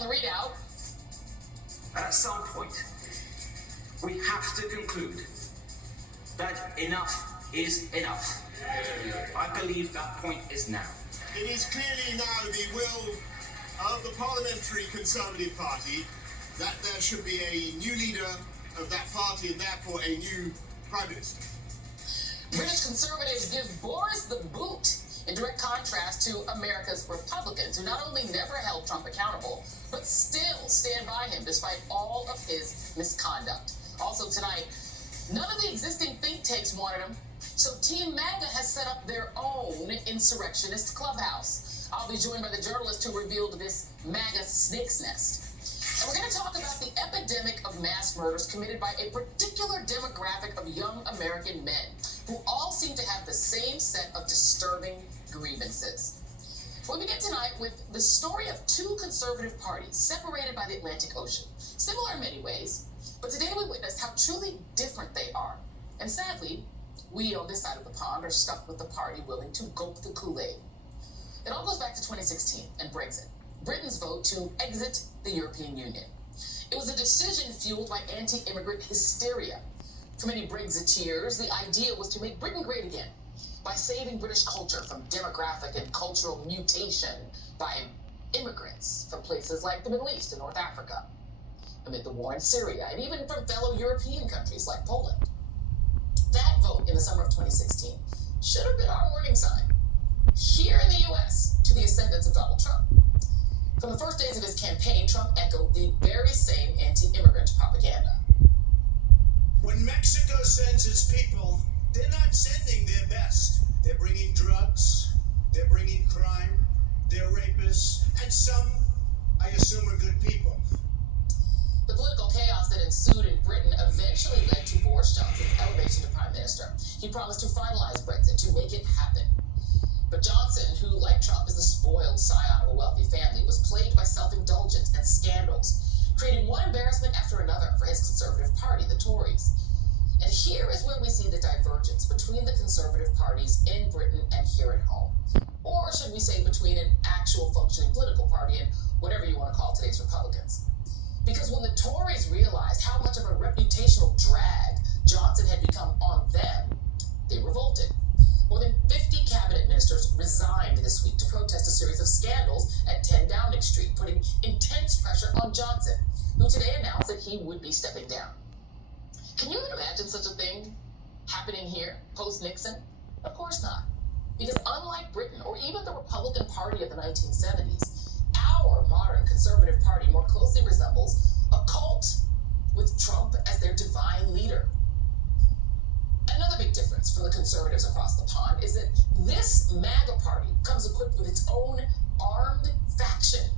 on the readout. And at some point, we have to conclude that enough is enough. I believe that point is now. It is clearly now the will of the Parliamentary Conservative Party that there should be a new leader of that party and therefore a new Prime Minister. British Conservatives give Boris the boot, in direct contrast to America's Republicans, who not only never held Trump accountable, but still stand by him despite all of his misconduct. Also tonight, none of the existing think tanks wanted him, so Team MAGA has set up their own insurrectionist clubhouse. I'll be joined by the journalist who revealed this MAGA snake's nest. And we're going to talk about the epidemic of mass murders committed by a particular demographic of young American men who all seem to have the same set of disturbing grievances. We begin tonight with the story of two conservative parties separated by the Atlantic Ocean. Similar in many ways, but today we witnessed how truly different they are. And sadly, we on this side of the pond are stuck with the party willing to gulp the Kool-Aid. It all goes back to 2016 and Brexit, Britain's vote to exit the European Union. It was a decision fueled by anti-immigrant hysteria. For many Brexiteers, the idea was to make Britain great again by saving British culture from demographic and cultural mutation by immigrants from places like the Middle East and North Africa, amid the war in Syria, and even from fellow European countries like Poland. That vote in the summer of 2016 should have been our warning sign, here in the U.S., to the ascendance of Donald Trump. From the first days of his campaign, Trump echoed the very same anti-immigrant propaganda. When Mexico sends its people, they're not sending their best. They're bringing drugs, they're bringing crime, they're rapists, and some, I assume, are good people. The political chaos that ensued in Britain eventually led to Boris Johnson's elevation to Prime Minister. He promised to finalize Brexit, to make it happen. But Johnson, who, like Trump, is the spoiled scion of a wealthy family, was plagued by self-indulgence and scandals, creating one embarrassment after another for his Conservative Party, the Tories. And here is where we see the divergence between the Conservative parties in Britain and here at home. Or should we say between an actual functioning political party and whatever you want to call today's Republicans. Because when the Tories realized how much of a reputational drag Johnson had become on them, they revolted. More than 50 cabinet ministers resigned this week to protest a series of scandals at 10 Downing Street, putting intense pressure on Johnson, who today announced that he would be stepping down. Can you even imagine such a thing happening here, post-Nixon? Of course not. Because unlike Britain, or even the Republican Party of the 1970s, our modern Conservative Party more closely resembles a cult, with Trump as their divine leader. Another big difference from the conservatives across the pond is that this MAGA party comes equipped with its own armed faction,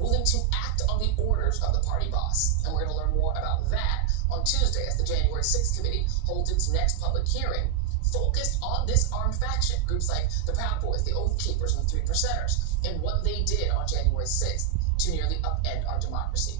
willing to act on the orders of the party boss. And we're going to learn more about that on Tuesday as the January 6th committee holds its next public hearing, focused on this armed faction, groups like the Proud Boys, the Oath Keepers, and the Three Percenters, and what they did on January 6th to nearly upend our democracy.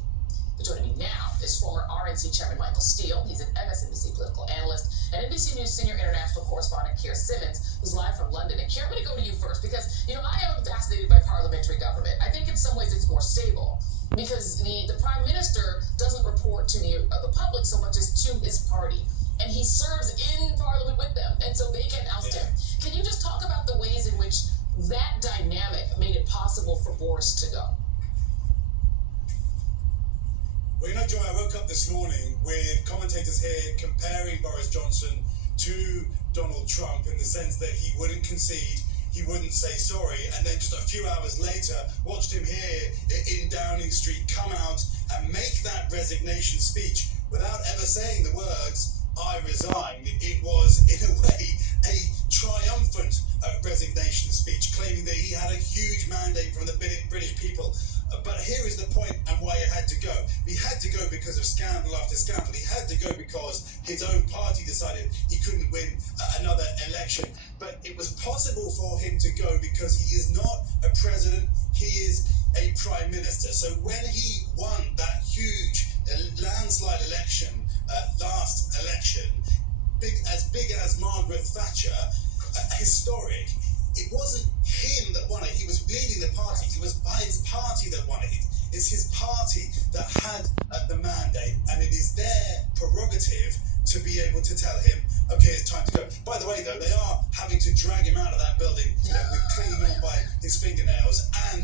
But joining me now is former RNC Chairman Michael Steele. He's an MSNBC political analyst, and NBC News senior international correspondent Keir Simmons, who's live from London. And Keir, I'm going to go to you first because, I am fascinated by parliamentary government. I think in some ways it's more stable because the Prime Minister doesn't report to the public so much as to his party. And he serves in Parliament with them, and so they can oust him. Can you just talk about the ways in which that dynamic made it possible for Boris to go? Well, Joy, I woke up this morning with commentators here comparing Boris Johnson to Donald Trump in the sense that he wouldn't concede, he wouldn't say sorry, and then just a few hours later, watched him here in Downing Street come out and make that resignation speech without ever saying the words, "I resign." It was, in a way, a triumphant resignation speech, claiming that he had a huge mandate from the British people. But here is the point and why he had to go. He had to go because of scandal after scandal. He had to go because his own party decided he couldn't win another election. But it was possible for him to go because he is not a president, he is a prime minister. So when he won that huge landslide election, last election, big as Margaret Thatcher, historic, it wasn't him that won it. He was leading the party. It was his party that won it. It's his party that had the mandate, and it is their prerogative to be able to tell him, okay, it's time to go. By the way, though, they are having to drag him out of that building with clinging on by his fingernails, and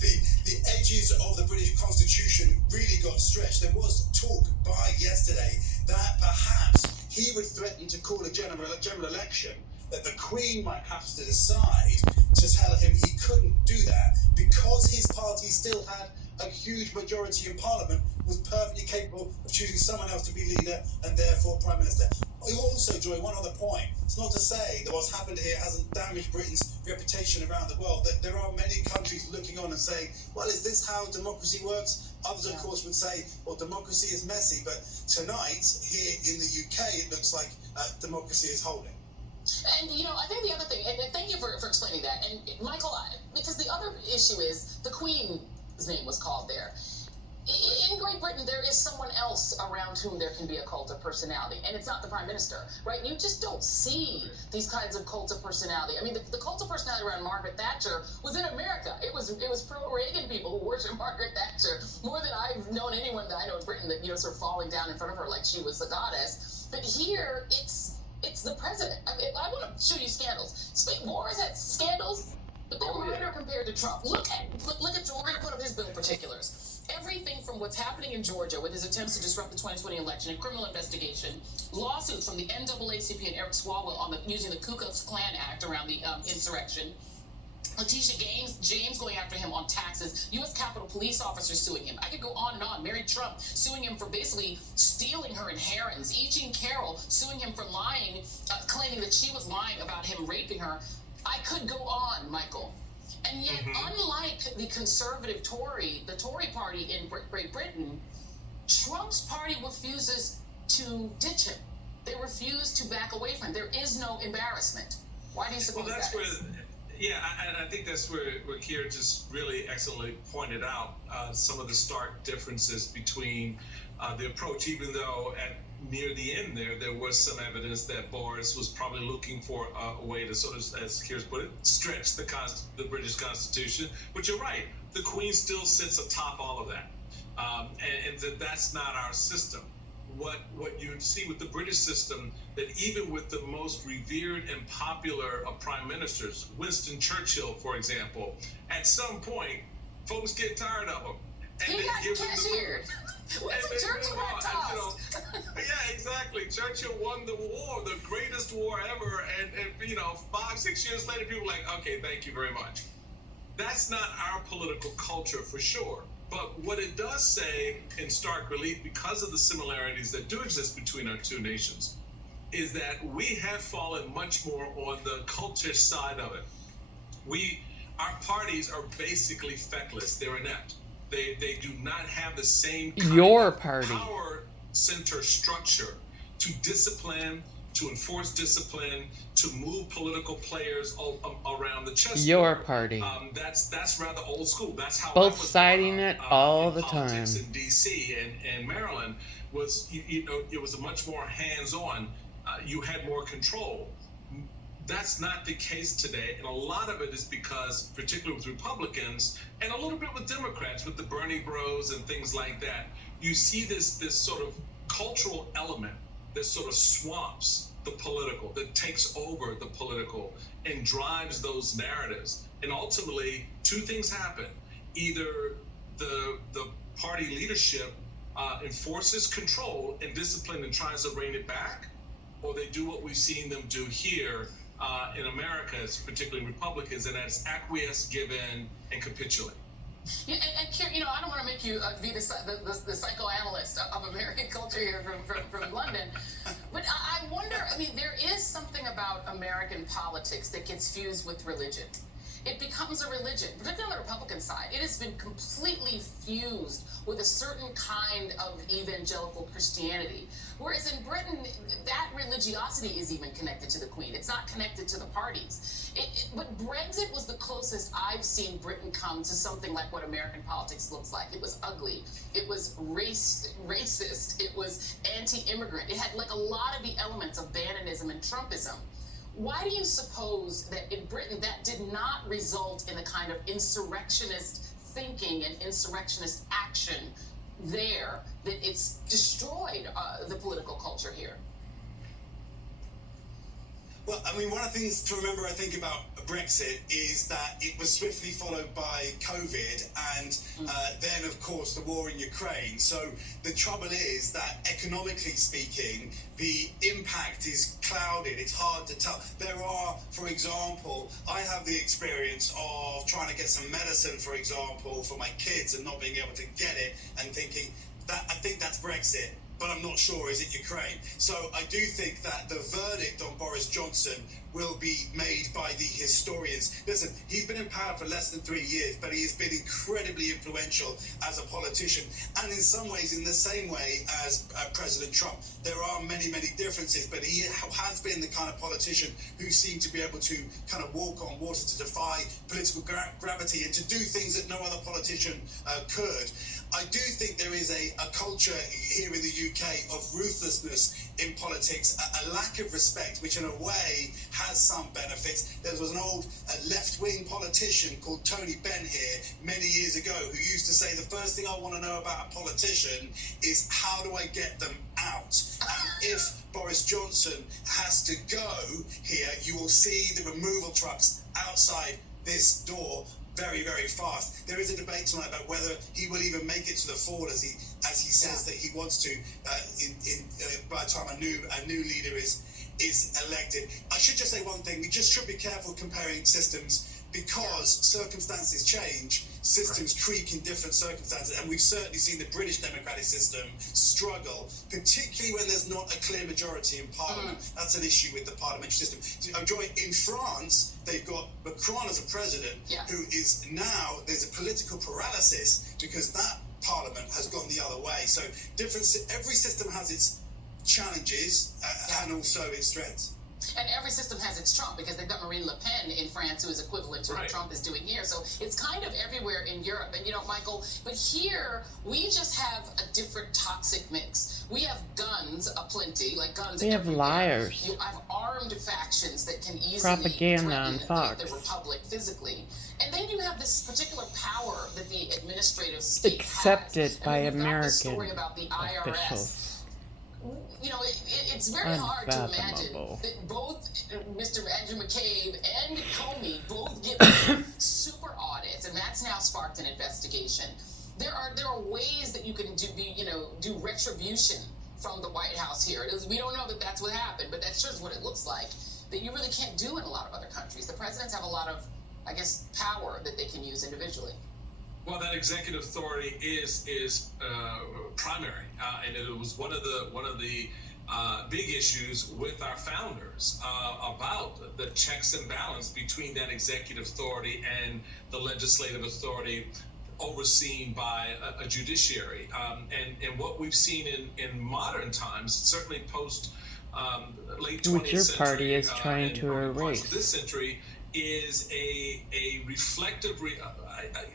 the edges of the British Constitution really got stretched. There was talk by yesterday that perhaps he would threaten to call a general election, that the Queen might have to decide to tell him he couldn't do that because his party still had a huge majority in Parliament, was perfectly capable of choosing someone else to be leader and therefore Prime Minister. Also, Joy, one other point. It's not to say that what's happened here hasn't damaged Britain's reputation around the world. That there are many countries looking on and saying, well, is this how democracy works? Others, of course, would say, well, democracy is messy. But tonight, here in the UK, it looks like democracy is holding. And, I think the other thing, and thank you for explaining that. And, Michael, because the other issue is the Queen's name was called there. In Great Britain, there is someone else around whom there can be a cult of personality, and it's not the Prime Minister, right? You just don't see these kinds of cults of personality. I mean, the cult of personality around Margaret Thatcher was in America. It was pro-Reagan people who worship Margaret Thatcher more than I've known anyone that I know in Britain that, sort of falling down in front of her like she was a goddess. But here, it's the president. I mean, I want to show you scandals. War has had scandals, but they're minor compared to Trump. Look at we're going to put up his bill particulars. Everything from what's happening in Georgia with his attempts to disrupt the 2020 election and criminal investigation, lawsuits from the NAACP and Eric Swalwell on using the Ku Klux Klan Act around the insurrection, Letitia James going after him on taxes, U.S. Capitol Police officers suing him. I could go on and on. Mary Trump suing him for basically stealing her inheritance. E. Jean Carroll suing him for lying, claiming that she was lying about him raping her. I could go on, Michael. And yet, unlike the conservative Tory, the Tory party in Great Britain, Trump's party refuses to ditch him. They refuse to back away from him. There is no embarrassment. Why do you suppose that is? And I think that's where Keir just really excellently pointed out some of the stark differences between the approach, even though near the end there was some evidence that Boris was probably looking for a way to sort of, as Keir's put it, stretch the British Constitution. But you're right, the Queen still sits atop all of that. And that's not our system. What you see with the British system, that even with the most revered and popular of prime ministers, Winston Churchill, for example, at some point, folks get tired of him. And he got cashiered. Winston Churchill got tossed. Yeah, exactly. Churchill won the war, the greatest war ever, and 5-6 years later, people are like, okay, thank you very much. That's not our political culture for sure. But what it does say in stark relief, because of the similarities that do exist between our two nations, is that we have fallen much more on the culture side of it. Our parties are basically feckless. They're inept. They do not have the same kind of power center structure to discipline, to enforce discipline, to move political players around the chessboard. Your party. That's rather old school. That's how both I was citing it all the time. Politics in D.C. and Maryland was, it was a much more hands-on. You had more control. That's not the case today, and a lot of it is because, particularly with Republicans, and a little bit with Democrats, with the Bernie Bros and things like that, you see this sort of cultural element that sort of swamps the political, that takes over the political and drives those narratives. And ultimately, two things happen. Either the party leadership enforces control and discipline and tries to rein it back, or they do what we've seen them do here in America, particularly Republicans, and that's acquiesce, give in, and capitulate. Yeah, and Keir, I don't want to make you be the psychoanalyst of American culture here from London, but I wonder, there is something about American politics that gets fused with religion. It becomes a religion, particularly on the Republican side. It has been completely fused with a certain kind of evangelical Christianity. Whereas in Britain, that religiosity is even connected to the Queen. It's not connected to the parties. But Brexit was the closest I've seen Britain come to something like what American politics looks like. It was ugly. It was racist. It was anti-immigrant. It had a lot of the elements of Bannonism and Trumpism. Why do you suppose that in Britain that did not result in the kind of insurrectionist thinking and insurrectionist action there that it's destroyed the political culture here? Well, I mean, one of the things to remember, I think, about Brexit is that it was swiftly followed by COVID and then, of course, the war in Ukraine. So the trouble is that economically speaking, the impact is clouded. It's hard to tell. There are, for example, I have the experience of trying to get some medicine, for example, for my kids and not being able to get it and thinking that I think that's Brexit. But I'm not sure, is it Ukraine? So I do think that the verdict on Boris Johnson will be made by the historians. Listen, he's been in power for less than 3 years, but he has been incredibly influential as a politician. And in some ways, in the same way as President Trump, there are many, many differences, but he has been the kind of politician who seemed to be able to kind of walk on water, to defy political gravity and to do things that no other politician could. I do think there is a culture here in the UK of ruthlessness in politics, a lack of respect, which in a way has some benefits. There was an old left-wing politician called Tony Benn here many years ago who used to say, the first thing I want to know about a politician is how do I get them out? And if Boris Johnson has to go here, you will see the removal trucks outside this door very, very fast. There is a debate tonight about whether he will even make it to the ford, as he says that he wants to, by the time a new leader is elected. I should just say one thing: we just should be careful comparing systems, because circumstances change, systems creak in different circumstances, and we've certainly seen the British democratic system struggle, particularly when there's not a clear majority in Parliament. That's an issue with the parliamentary system. In France, they've got Macron as a president, who is now, there's a political paralysis because that Parliament has gone the other way. So every system has its challenges and also its strengths. And every system has its Trump, because they've got Marine Le Pen in France, who is equivalent to what Trump is doing here. So it's kind of everywhere in Europe. And, Michael, but here we just have a different toxic mix. We have guns aplenty, like guns We have everywhere. liars. You have armed factions that can easily Propaganda on threaten Fox. the Republic physically. And then you have this particular power that the administrative state Accepted has. by We've got American this story about the IRS. officials. It's very hard to imagine Unfathomable. that both Mr. Andrew McCabe and Comey both get super audits, and that's now sparked an investigation. There are ways that you can do retribution from the White House here. We don't know that that's what happened, but that sure is what it looks like. That you really can't do in a lot of other countries. The presidents have a lot of, power that they can use individually. Well, that executive authority is primary, and it was one of the big issues with our founders about the checks and balance between that executive authority and the legislative authority overseen by a judiciary. And what we've seen in modern times, certainly post late 20th Which your century, party is trying and to early parts of erase. this century, is a reflective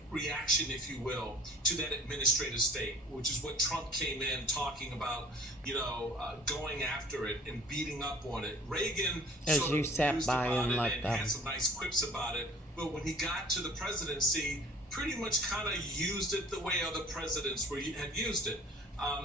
reaction, if you will, to that administrative state, which is what Trump came in talking about, going after it and beating up on it. Reagan As you sat mused by about and it let and them. had some nice quips about it, but when he got to the presidency, pretty much kind of used it the way other presidents had used it.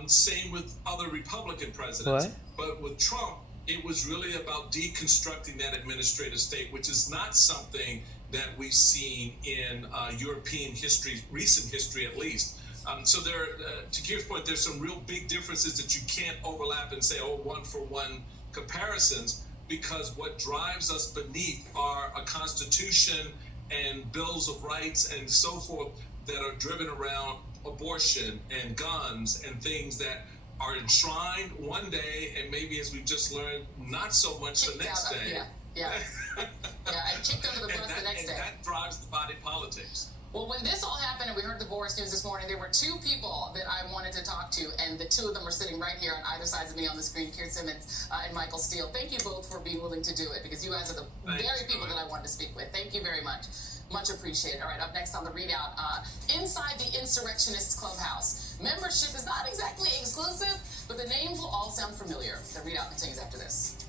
Same with other Republican presidents. What? But with Trump, it was really about deconstructing that administrative state, which is not something that we've seen in European history, recent history at least. So there, to Keir's point, there's some real big differences that you can't overlap and say, one-for-one comparisons, because what drives us beneath are a constitution and bills of rights and so forth that are driven around abortion and guns and things that are enshrined one day, and maybe, as we've just learned, not so much the next day. Yeah, and kicked under the bus the next day. That drives the body politics. Well, when this all happened and we heard the Boris news this morning, there were two people that I wanted to talk to, and the two of them are sitting right here on either sides of me on the screen, Keir Simmons and Michael Steele. Thank you both for being willing to do it, because you guys are the very people that I wanted to speak with. Thank you very much. Much appreciated. All right, up next on the ReidOut, inside the Insurrectionists Clubhouse. Membership is not exactly exclusive, but the names will all sound familiar. The ReidOut continues after this.